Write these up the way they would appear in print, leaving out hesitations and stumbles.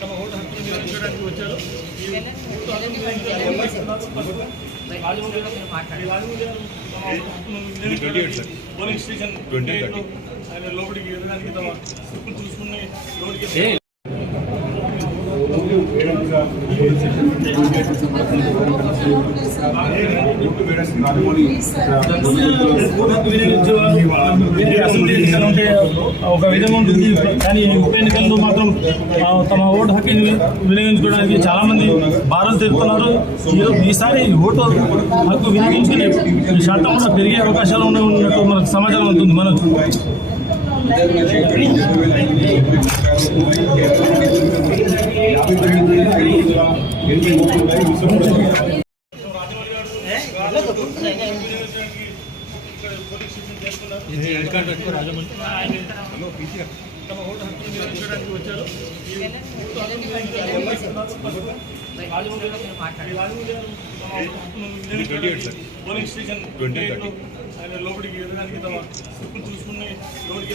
తమ ఓటు హక్కును వినియోగించడానికి వచ్చారు. పోలింగ్ స్టేషన్ ఆయన లోపలికి ఎదగడానికి తమ హక్కును చూసుకుని లోపలికి ఒక విధంగా ఉంటుంది. కానీ ఉప ఎన్నికల్లో మాత్రం తమ ఓటు హక్కుని వినియోగించుకోవడానికి చాలా మంది భారం తెలుపుతున్నారు. ఈసారి ఓటు హక్కు వినియోగించుకునే శాతం కూడా పెరిగే అవకాశాలు ఉన్నట్టు మనకు సమాచారం ఉంటుంది. మనకు తమ ఓటు హక్కును వినియోగించడానికి వచ్చారు. పోలింగ్ స్టేషన్ ఆయన లోపలికి ఎదగడానికి తమ హక్కును చూసుకుని లోపలికి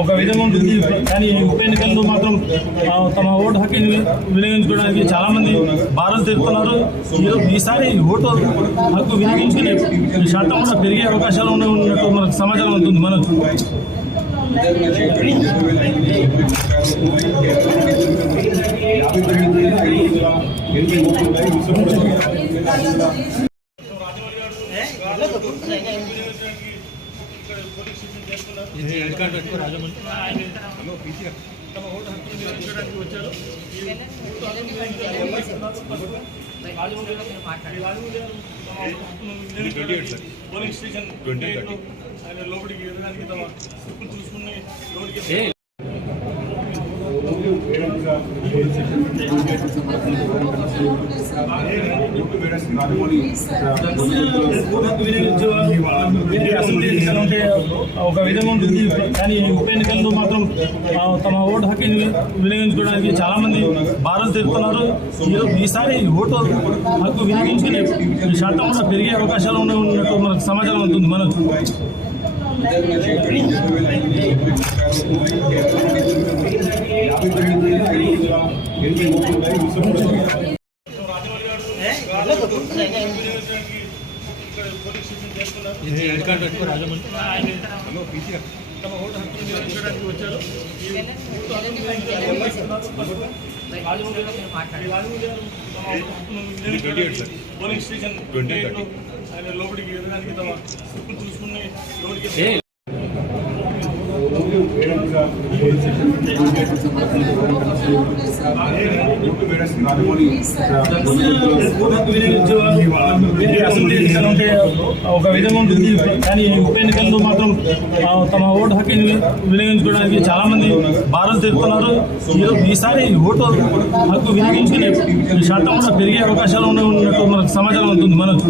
ఒక విధంగా ఉంటుంది. కానీ ఉప ఎన్నికల్లో మాత్రం తమ ఓటు హక్కుని వినియోగించుకోవడానికి చాలా మంది భారం తెలుపుతున్నారు. ఈసారి ఓటు హక్కు వినియోగించుకునే శాతం కూడా పెరిగే అవకాశాలు ఉన్నట్టు మనకు సమాచారం ఉంటుంది. మనకు తమ ఓటు హక్కును వినియోగించడానికి వచ్చారు. పోలింగ్ స్టేషన్ ఆయన లోపలికి ఎదగడానికి తమ హక్కును చూసుకుని లోపలికి ఒక విధంగా ఉంటుంది. కానీ ఉప ఎన్నికల్లో మాత్రం తమ ఓటు హక్కుని వినియోగించుకోవడానికి చాలా మంది భారం తెలుపుతున్నారు. ఈసారి ఓటు హక్కు వినియోగించుకునే శాతం కూడా పెరిగే అవకాశాలు ఉన్నట్టు మనకు సమాచారం ఉంటుంది. మనకు తమ ఓటు హక్కును వినియోగించడానికి వచ్చారు. పోలింగ్ స్టేషన్ ఆయన లోపలికి ఎదగడానికి తమ హక్కును చూసుకుని లోపలికి ఒక విధంగా ఉంటుంది. కానీ ఉప ఎన్నికల్లో మాత్రం తమ ఓటు హక్కుని వినియోగించుకోవడానికి చాలా మంది భారం తెలుపుతున్నారు. ఈసారి ఓటు హక్కు వినియోగించుకునే శాతం కూడా పెరిగే అవకాశాలు ఉన్నట్టు మనకు సమాచారం ఉంటుంది. మనకు